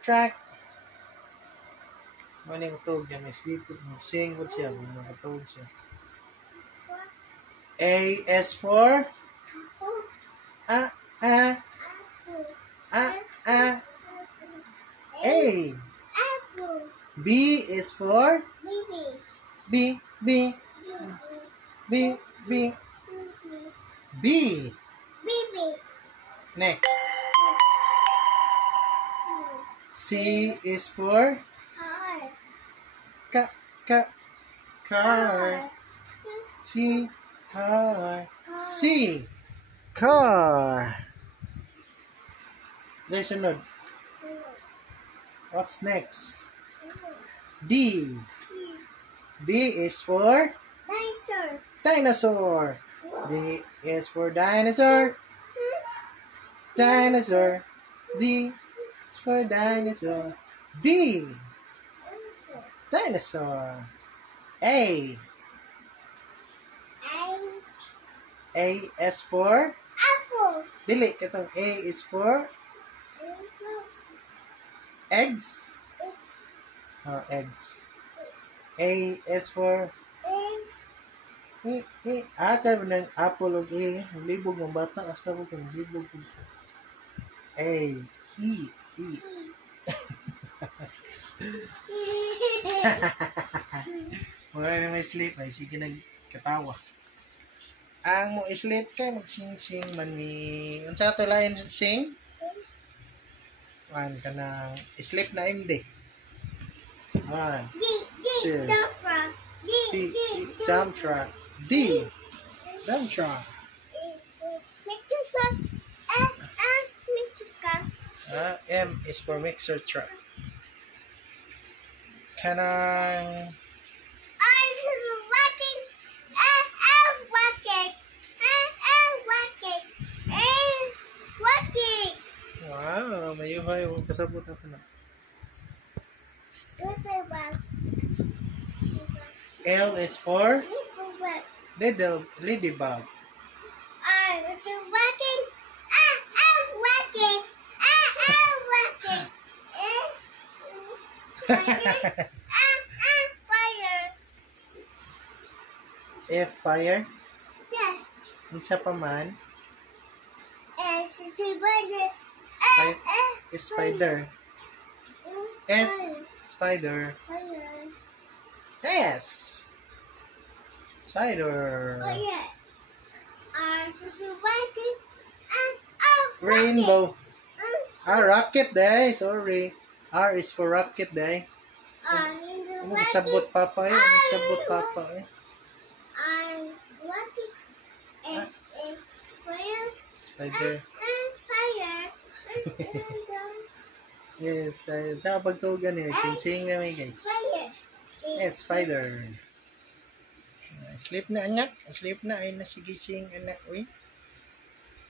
Track. Maning tug yan is lipot mo. Sing ko siya. Makatawag siya. A is for A. B is for B. Next. C is for car. C, car. C, car. There's a nod. What's next? D. D is for dinosaur. D is for dinosaur. Dinosaur. D is for dinosaur. D. Dinosaur. A. A is for apple. dili katong A is for eggs. Oh, eggs. A is for kaya mo ng apple o A. Libog ng bata. Asa mo kung libog. A. E. Wala na may sleep. Ay, sige nagkatawa. Ang mo sleep kay mag-sing-sing man ni... Unsa to lain sing? One ka na... Sleep na hindi. One. Two. D. Dump truck. D. Dump truck. M is for mixer truck. Kanang... Wow, mayuhay. Huwag kasabot ako na. L is for ladybug. F, fire. Isa pa man. Spider. S, spider. S, spider. Rainbow. Rocket day. Sorry. R is for rocket day. Sabot papa eh. Sabot papa eh. Spider. Yes, sa pagtugan eh. Sing na may guys. Yes, spider. Sleep na anak. Sleep na ay nasigising anak. Uy.